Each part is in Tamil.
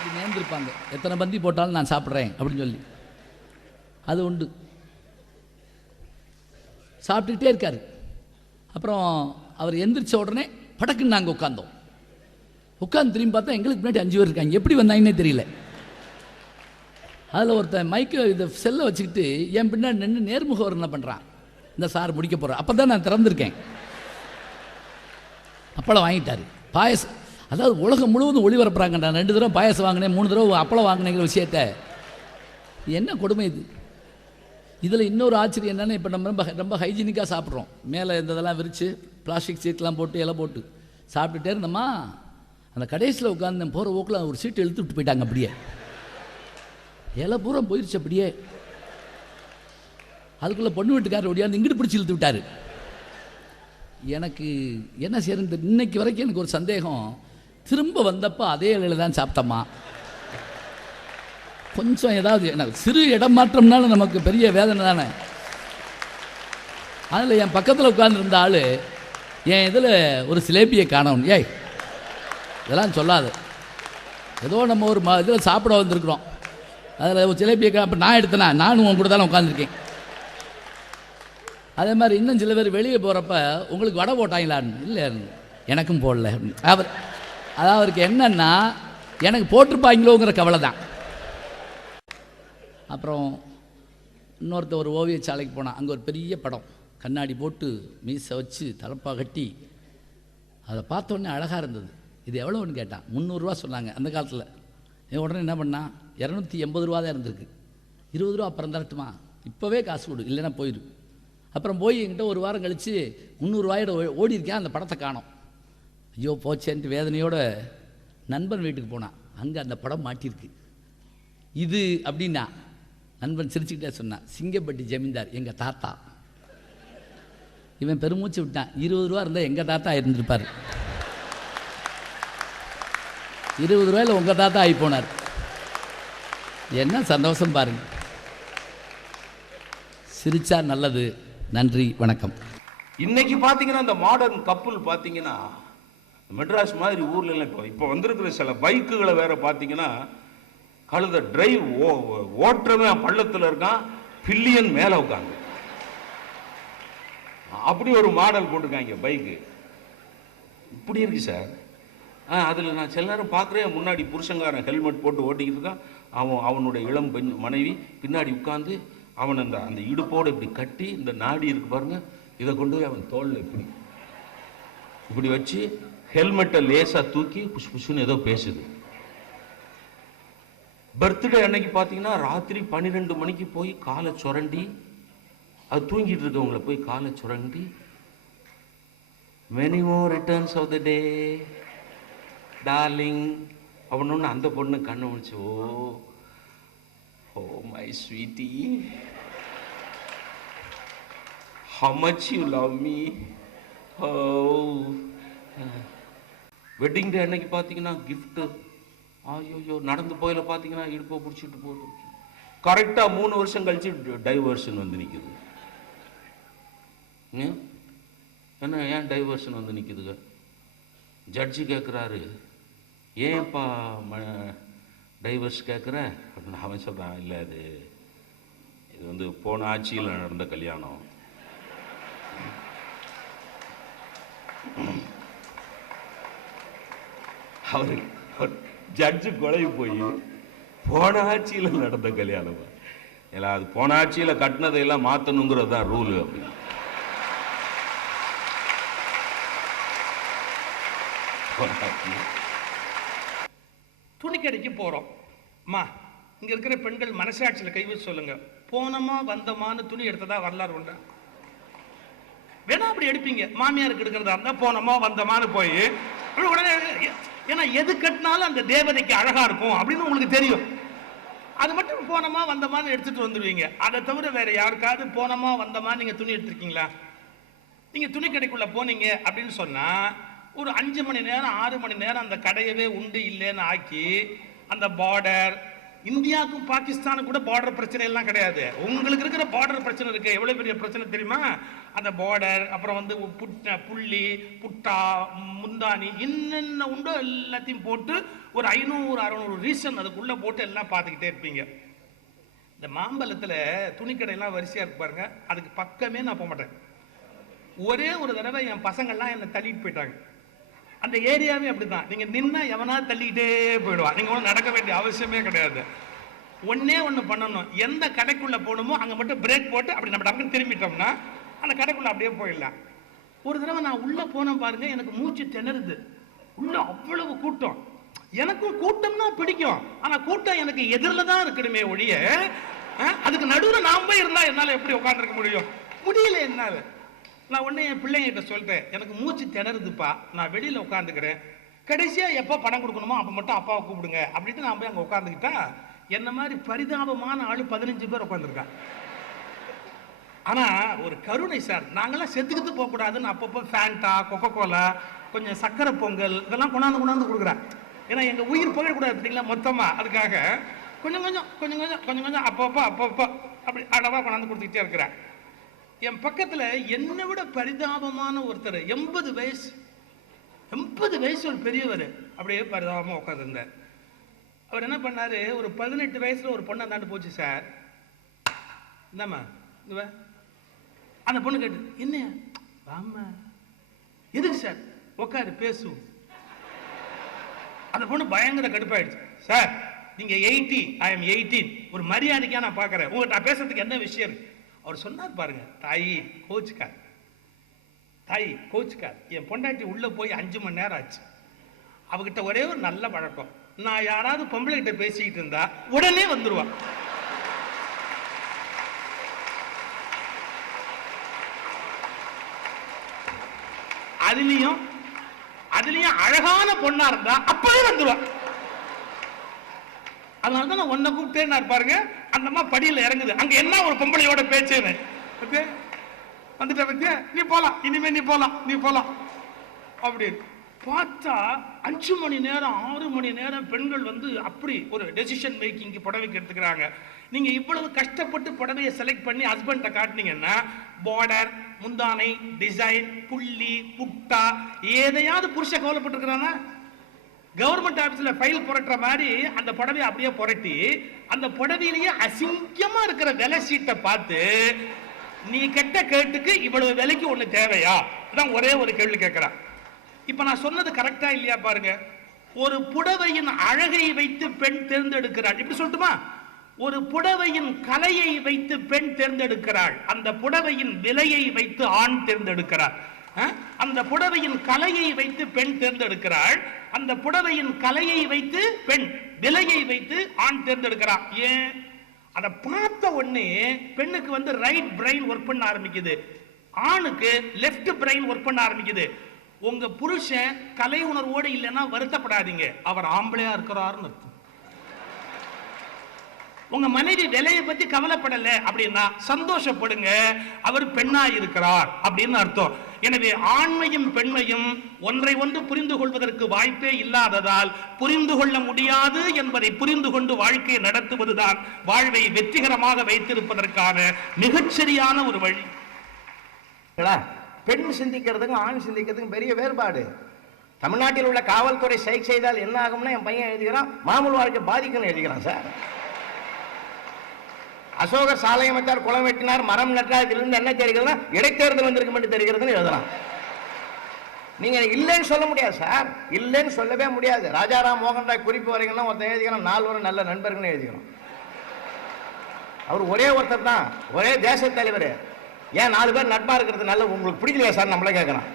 அப்படி நேர்ந்திருப்பாங்க. எத்தனை பந்தி போட்டாலும் நான் சாப்பிட்றேன் அப்படின்னு சொல்லி. அது உண்டு. சாப்பிட்டுக்கிட்டே இருக்கார். அப்புறம் அவர் எந்திரிச்ச உடனே படக்குன்னு நாங்கள் உட்காந்தோம். உட்காந்து திரும்பி பார்த்தா எங்களுக்கு முன்னாடி 5 பேர் இருக்காங்க. எப்படி வந்தாங்கன்னே தெரியல. அதில் ஒருத்தன் மைக்கை இந்த செல்லை வச்சுக்கிட்டு என் பின்னாடி நின்று நேர்முகவர் என்ன பண்ணுறான், இந்த சார் முடிக்க போகிறேன். அப்போ தான் நான் திறந்துருக்கேன். அப்பளம் வாங்கிட்டார். பாயசம், அதாவது உலகம் முழுவதும் ஒளிபரப்புறாங்க. நான் 2 தடவை பாயசம் வாங்கினேன், 3 தடவை அப்பளம் வாங்கினேங்கிற விஷயத்த. என்ன கொடுமை இது. இதில் இன்னொரு ஆச்சரியம் என்னென்னா, இப்போ நம்ம ரொம்ப ஹைஜீனிக்காக சாப்பிட்றோம். மேலே இந்த இதெல்லாம் விரித்து பிளாஸ்டிக் சீட்லாம் போட்டு இலை போட்டு சாப்பிட்டுட்டே இருந்தோமா, அந்த கடைசியில் உட்காந்து போகிற ஓக்கில் ஒரு சீட்டு இழுத்து விட்டு போயிட்டாங்க. அப்படியே இலை பூரா போயிடுச்சு. அப்படியே அதுக்குள்ளே பொண்ணு வீட்டுக்காரர் ஒடியாந்து இங்கிட்டு பிடிச்சி இழுத்து விட்டார். எனக்கு என்ன செய்யறது, இன்னைக்கு வரைக்கும் எனக்கு ஒரு சந்தேகம். திரும்ப வந்தப்போ அதே இலையில் தான் சாப்பிட்டோமா, கொஞ்சம் ஏதாவது என்ன சிறு இடம் மாற்றம்னாலும் நமக்கு பெரிய வேதனை தானே. அதில் என் பக்கத்தில் உட்கார்ந்துருந்த ஆள் என் இதில் ஒரு சிலேபியை காணோம். ஏய் இதெல்லாம் சொல்லாது, ஏதோ நம்ம ஒரு இதில் சாப்பிட வந்திருக்கிறோம், அதில் ஒரு சிலேபியை அப்போ நான் எடுத்தேனா, நானும் உன் கூட தானே உட்காந்துருக்கேன். அதே மாதிரி இன்னும் சில பேர் வெளியே போகிறப்ப உங்களுக்கு வடை போட்டாங்களான்னு, இல்லை எனக்கும் போடல. அதாவது அவருக்கு என்னன்னா, எனக்கு போட்டிருப்பாங்களோங்கிற கவலை தான். அப்புறம் இன்னொருத்தர் ஒரு ஓவியச்சாலைக்கு போனான். அங்கே ஒரு பெரிய படம், கண்ணாடி போட்டு மீசை வச்சு தலப்பா கட்டி, அதை பார்த்தோன்னே அழகாக இருந்தது. இது எவ்வளோன்னு கேட்டான். 300 ரூபா சொன்னாங்க அந்த காலத்தில். என் உடனே என்ன பண்ணான், 280 ரூபா தான் இருந்திருக்கு. 20 ரூபா அப்புறம் தரட்டுமா, இப்போவே காசு கொடு இல்லைன்னா போயிடு. அப்புறம் போய் என்கிட்ட ஒரு வாரம் கழித்து 300 ரூபாயோட ஓடி இருக்கேன். அந்த படத்தை காணோம். ஐயோ போச்சேன்ட்டு வேதனையோட நண்பன் வீட்டுக்கு போனான். அங்கே அந்த படம் மாட்டியிருக்கு. இது அப்படின்னா நண்பன் சிரிச்சுக்கிட்டே சொன்னான், சிங்கப்பட்டி ஜமீன்தார் எங்கள் தாத்தா. இவன் பெருமூச்சு விட்டான். 20 ரூபா இருந்தால் எங்கள் தாத்தா இருந்திருப்பார். 20 ரூபாயில் உங்கள் தாத்தா ஆகி போனார். என்ன சந்தோஷம் பாருங்க. சிரிச்சா நல்லது. நன்றி, வணக்கம். இன்னைக்கு பார்த்தீங்கன்னா இந்த மாடர்ன் கப்புள் பார்த்தீங்கன்னா மெட்ராஸ் மாதிரி ஊர்ல எல்லாம் இப்போ வந்திருக்கிற சில பைக்குகளை வேற பார்த்தீங்கன்னா, கழுத டிரைவ் ஓட்டுறவன் பள்ளத்தில் இருக்கான், பில்லியன் மேலே உட்காந்து அப்படி ஒரு மாடல் போட்டிருக்காங்க பைக்கு. இப்படி இருக்கு சார். அதில் நான் சில நேரம் பார்க்குறேன், முன்னாடி புருஷங்காரன் ஹெல்மெட் போட்டு ஓட்டிக்கிட்டு இருக்கான். அவனுடைய இளம் பெண் மனைவி பின்னாடி உட்காந்து அவன் அந்த இடுப்போடு இப்படி கட்டி, இந்த நாடி இருக்கு பாருங்க, இதை கொண்டு போய் அவன் தோளில் இப்படி வச்சு ஹெல்மெட்டை லேசாக தூக்கி புஷ் புஷ்னு ஏதோ பேசுது. பர்த்டே அன்னைக்கு பார்த்தீங்கன்னா ராத்திரி 12 மணிக்கு போய் காலை சுரண்டி, அது தூங்கிட்டு இருக்கவங்களை போய் காலை சுரண்டி, many more returns of the day darling அவனொன்று அந்த பொண்ணு கண்ணை முடிச்சு, oh my sweetie, how much you love me. Wedding day அன்னைக்கு பார்த்தீங்கன்னா கிஃப்ட்டு, ஐயோ நடந்து போயில பார்த்தீங்கன்னா இடுப்பை பிடிச்சிட்டு போகுது. கரெக்டாக 3 வருஷம் கழிச்சு டைவர்ஷன் வந்து நிற்குது. என்ன ஏன் டைவர்ஷன் வந்து நிற்குதுங்க? ஜட்ஜி கேட்குறாரு, ஏன்ப்பா டைவர்ஸ் கேட்குற அப்படின்னு. அவன் சொல்கிறான், இல்லை இது வந்து போன ஆட்சியில் நடந்த கல்யாணம். அவரு ஜட்ஜு கொலை போய் போன ஆட்சியில் நடந்த கல்யாணம், எல்லாம் அது போன ஆட்சியில் கட்டினதையெல்லாம் மாற்றணுங்கிறது தான் ரூலு அப்படின்னு. துணி கடைக்கு போகிறோம். அம்மா, இங்கே இருக்கிற பெண்கள் மனசாட்சியில் கை வச்சு சொல்லுங்க, போனமா வந்தமான்னு துணி எடுத்ததா வரலாறு உண்டா? வேணா அப்படி எடுப்பீங்க. மாமியாருக்கு எடுக்கிறதா இருந்தால் போனமா வந்தமான்னு போய் உடனே, ஏன்னா எது கட்டினாலும் அந்த தேவதைக்கு அழகா இருக்கும் அப்படின்னு உங்களுக்கு தெரியும். அது மட்டும் போனமா வந்தமான்னு எடுத்துட்டு வந்துடுவீங்க. அதை தவிர வேற யாருக்காவது போனமா வந்தமா நீங்க துணி எடுத்திருக்கீங்களா? நீங்க துணி கடைக்குள்ள போனீங்க அப்படின்னு சொன்னா ஒரு 5 மணி நேரம் 6 மணி நேரம் அந்த கடையவே உண்டு இல்லைன்னு ஆக்கி, அந்த பார்டர் இந்தியாவுக்கும் பாகிஸ்தானுக்கும் கூட பார்டர் பிரச்சனை எல்லாம் கிடையாது. உங்களுக்கு இருக்கிற பார்டர் பிரச்சனை இருக்கு. எவ்வளவு பெரிய பிரச்சனை தெரியுமா? அந்த பார்டர், அப்புறம் வந்து புள்ளி, புட்டா, முந்தானி, என்னென்ன உண்டோ எல்லாத்தையும் போட்டு ஒரு 500-600 ரீசன் அதுக்குள்ள போட்டு எல்லாம் பார்த்துக்கிட்டே இருப்பீங்க. இந்த மாம்பழத்துல துணிக்கடையெல்லாம் வரிசையா இருக்கு பாருங்க, அதுக்கு பக்கமே நான் போக மாட்டேன். ஒரே ஒரு தடவை என் பசங்கள்லாம் என்னை தள்ளிட்டு போயிட்டாங்க. அந்த ஏரியாவே அப்படிதான். நீங்க நின்னா எவனா தள்ளிக்கிட்டே போயிடுவான். நீங்க ஒன்றும் நடக்க வேண்டிய அவசியமே கிடையாது. ஒன்னே ஒன்று பண்ணணும், எந்த கடைக்குள்ள போகணுமோ அங்க மட்டும் பிரேக் போட்டு அப்படி நம்ம டக்குன்னு திரும்பிட்டோம்னா அந்த கடைக்குள்ள அப்படியே போயிடலாம். ஒரு தடவை நான் உள்ள போனேன் பாருங்க, எனக்கு மூச்சு திணறுது. உள்ள அவ்வளவு கூட்டம். எனக்கும் கூட்டம்னா பிடிக்கும், ஆனா கூட்டம் எனக்கு எதிரில் தான் இருக்கணுமே ஒழிய அதுக்கு நடுவில் நான் போய் இருந்தா என்னால எப்படி உட்காந்துருக்க முடியும்? முடியல என்னால. நான் உடனே என் பிள்ளைங்கிட்ட சொல்லிட்டேன், எனக்கு மூச்சு திணறுதுப்பா, நான் வெளியில உட்காந்துக்கிறேன், கடைசியா எப்போ பணம் கொடுக்கணுமோ அப்போ மட்டும் அப்பாவை கூப்பிடுங்க அப்படின்ட்டு நான் போய் அங்கே உட்காந்துக்கிட்டா என்ன மாதிரி பரிதாபமான ஆளு 15 பேர் உட்காந்துருக்கான். ஆனா ஒரு கருணை சார், நாங்கெல்லாம் செத்துக்கிட்டு போக கூடாதுன்னு அப்பப்போ ஃபேண்டா, கொக்கோ கோலா, கொஞ்சம் சக்கரை பொங்கல் இதெல்லாம் கொண்டாந்து கொடுக்குறேன். ஏன்னா எங்க உயிர் போயிடக்கூடாது பார்த்தீங்களா மொத்தமா, அதுக்காக கொஞ்சம் கொஞ்சம் அப்பப்போ அப்படி அளவா கொண்டாந்து கொடுத்துக்கிட்டே இருக்கிறேன். என் பக்கத்துல என்னை விட பரிதாபமான ஒருத்தர், 80 வயசு ஒரு பெரியவர், அப்படியே பரிதாபமா உட்காந்துருந்தார். அவர் என்ன பண்ணாரு, ஒரு 18 வயசுல ஒரு பொண்ணை தாண்டு போச்சு சார். இந்தாம்மா இவ. அந்த பொண்ணு கேட்டு, என்ன ஆமா எதுக்கு சார், உட்காரு பேசுவோம். அந்த பொண்ணு பயங்கர கடுப்பாயிடுச்சு. சார் நீங்க 80, I am 18, ஒரு மரியாதைக்கா நான் பாக்குறேன், உங்கள்கிட்ட நான் பேசுறதுக்கு என்ன விஷயம்? அவர் சொன்னார் பாருங்க, தாயி கோச்சுக்கார். என் பொண்டாட்டி உள்ள போய் 5 மணி நேரம் ஆச்சு. அவகிட்ட ஒரே ஒரு நல்ல பழக்கம், நான் யாராவது பொம்பளை கிட்ட பேசிக்கிட்டு இருந்தா உடனே வந்துருவா. அதுலயும் அழகான பொண்ணா இருந்தா அப்பவே வந்துருவா. அதனாலதான் நான் உன்னை கூப்பிட்டேன்னு பாருங்க, அந்த அம்மா படியில இறங்குது, அங்க என்ன ஒரு பொம்பளையோட பேச்சுன்னு வந்துட்ட பத்தியா, நீ போலாம், இனிமே நீ போலாம் அப்படி பார்த்தா 5 மணி நேரம் 6 மணி நேரம் பெண்கள் வந்து அப்படி ஒரு டெசிஷன் மேக்கிங் புடவைக்கு எடுத்துக்கிறாங்க. நீங்க இவ்வளவு கஷ்டப்பட்டு புடவையை செலக்ட் பண்ணி ஹஸ்பண்ட காட்டினீங்கன்னா பார்டர், முந்தானை, டிசைன், புள்ளி, புட்டா ஏதையாவது புருஷ கவலைப்பட்டு இருக்கிறானா? கவர்மெண்ட் ஆபீஸ்ல ஃபைல் புரட்டுற மாதிரி அந்த புடவையை அப்படியே புரட்டி அந்த புடவையிலேயே அசிங்கமா இருக்கிற விலை சீட்டை பார்த்து, நீ கெட்ட கேட்டுக்கு இவ்வளவு விலைக்கு ஒண்ணு தேவையா? அதான் ஒரே ஒரு கேள்வி கேட்கிறான். இப்ப நான் சொன்னது கரெக்டா இல்லையா பாருங்க. ஒரு புடவையின் அழகை வைத்து பெண் தேர்ந்தெடுக்கிறாள், இப்படி சொல்லட்டுமா? ஒரு புடவையின் கலையை வைத்து பெண் தேர்ந்தெடுக்கிறாள், அந்த புடவையின் விலையை வைத்து ஆண் தேர்ந்தெடுக்கிறார். அந்த புடவையின் கலையை வைத்து பெண் தேர்ந்தெடுக்கிறாள், அந்த புடவையின் கலையை வைத்து பெண், விலையை வைத்து ஆண் தேர்ந்தெடுக்கிறான். ஏன்? அதை பார்த்த உடனே பெண்ணுக்கு வந்து ரைட் பிரெயின் ஒர்க் பண்ண ஆரம்பிக்குது, ஆணுக்கு லெஃப்ட் பிரெயின் ஒர்க் பண்ண ஆரம்பிக்குது. உங்க புருஷன் கலை உணர்வோடு இல்லைன்னா வருத்தப்படாதீங்க, அவர் ஆம்பளையா இருக்கிறாருன்னு அர்த்தம். உங்க மனைவி விலையை பத்தி கவலைப்படல அப்படின்னா சந்தோஷப்படுங்க, அவர் பெண்ணா இருக்கிறார் அப்படின்னு அர்த்தம். எனவே ஆண்மையும் பெண்மையும் ஒன்றை ஒன்று புரிந்து கொள்வதற்கு வாய்ப்பே இல்லாததால் புரிந்து கொள்ள முடியாது என்பதை புரிந்து கொண்டு வாழ்க்கையை நடத்துவதுதான் வாழ்வை வெற்றிகரமாக வைத்திருப்பதற்கான மிகச்சரியான ஒரு வழி. பெண் சிந்திக்கிறதுக்கும் ஆண் சிந்திக்கிறதுக்கும் பெரிய வேறுபாடு. தமிழ்நாட்டில் உள்ள காவல்துறை ஸ்ட்ரைக் செய்தால் என்ன ஆகும்னா என் பையன் எழுதுகிறான், மாமூல் வாழ்க்கை பாதிக்கும்னு எழுதுகிறான் சார். அசோகர் சாலை அமைத்தார், குளம் வெட்டினார், மரம் நட்டார், இதிலிருந்து என்ன தெரிகிறதுனா இடைத்தேர்தல் வந்திருக்கும் என்று தெரிகிறதுன்னு எழுதலாம். நீங்க இல்லைன்னு சொல்ல முடியாது சார், இல்லைன்னு சொல்லவே முடியாது. ராஜாராம் மோகன் ராய் குறிப்பு வரைக்கும் ஒருத்தன் எழுதிக்கிறோம், 4 நல்ல நண்பர்கள் எழுதிக்கிறோம். அவர் ஒரே ஒருத்தர் தான், ஒரே தேச தலைவர். ஏன் 4 பேர் நட்பா இருக்கிறது நல்ல உங்களுக்கு பிடிக்கலையா சார் நம்மளே கேட்கலாம்.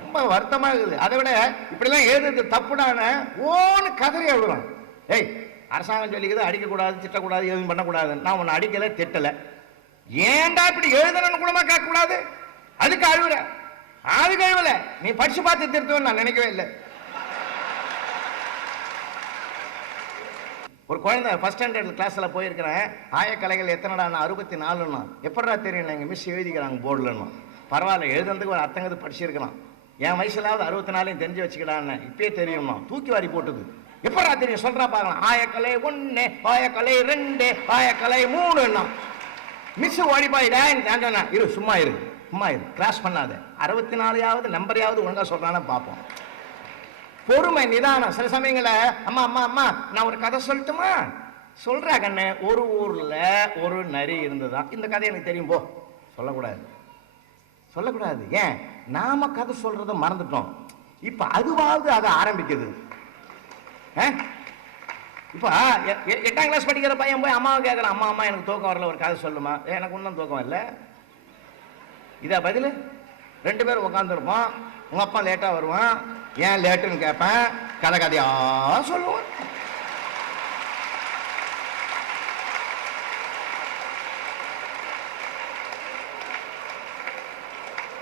ரொம்ப வருத்தமா இருக்குது. அதை விட இப்படிலாம் எழுதுறது தப்புடான ஓன்னு கதறி எழுதுறோம். ஏய், அரசாங்கம் சொல்லிக்கிறது அடிக்கக்கூடாது, திட்டக்கூடாது, எதுவும் பண்ணக்கூடாது. நான் உன்னை அடிக்கலை, திட்டலை, ஏன்டா இப்படி எழுதணும்னு கூடமா கேட்கக்கூடாது? அதுக்கு அழுவுற, அதுக்கு அழுவல. நீ படிச்சு பார்த்து திருத்துவேன்னு நான் நினைக்கவே இல்லை. ஒரு குழந்தை ஃபர்ஸ்ட் ஸ்டாண்டர்ட் கிளாஸ்ல போயிருக்கிறேன், ஆயக்கலைகள் எத்தனைடா? 64ன்னா. எப்படா தெரியும்? எங்க மிஸ் எழுதிக்கிறாங்க போர்டுலன்னு. பரவாயில்ல, எழுதுறதுக்கு ஒரு அர்த்தங்கிறது படிச்சிருக்கலாம். என் வயசுலாவது 64 தெரிஞ்சு வச்சுக்கலான்னு இப்பயே தெரியும்னா. தூக்கி வாரி போட்டுது. எப்ப ராத்திரி சொல்றா பார்க்கலாம். ஆயக்கலை 1, ஆயக்கலை 2, ஆயக்கலை 3. மிஸ் ஓடிப்பாயிடா சொன்னா இரு சும்மா இரு கிராஸ் பண்ணாத. 64வது நம்பரையாவது ஒழுங்கா சொல்றான்னு பார்ப்போம். பொறுமை, நிதானம். சில சமயங்கள அம்மா அம்மா அம்மா நான் ஒரு கதை சொல்லட்டுமா? சொல்றா கண்ணு. ஒரு ஊர்ல ஒரு நரி இருந்துதான். இந்த கதை எனக்கு தெரியும், போ. சொல்லக்கூடாது. ஏன்? நாம கதை சொல்றத மறந்துட்டோம். இப்ப அதுவாவது அதை ஆரம்பிக்குது. இப்ப 8ஆம் கிளாஸ் படிக்கிற பையன் போய் அம்மாவை கேட்கறான், அம்மா அம்மா எனக்கு தூக்கம் வரல, ஒரு கதை சொல்லுமா? எனக்கு ஒன்றும் தூக்கம் இல்லை. இதா பதில்? 2 பேரும் உட்காந்துருப்போம். உங்க அப்பா லேட்டா வருவான். ஏன் லேட்டுன்னு கேட்பேன். கதையா சொல்லுவான்.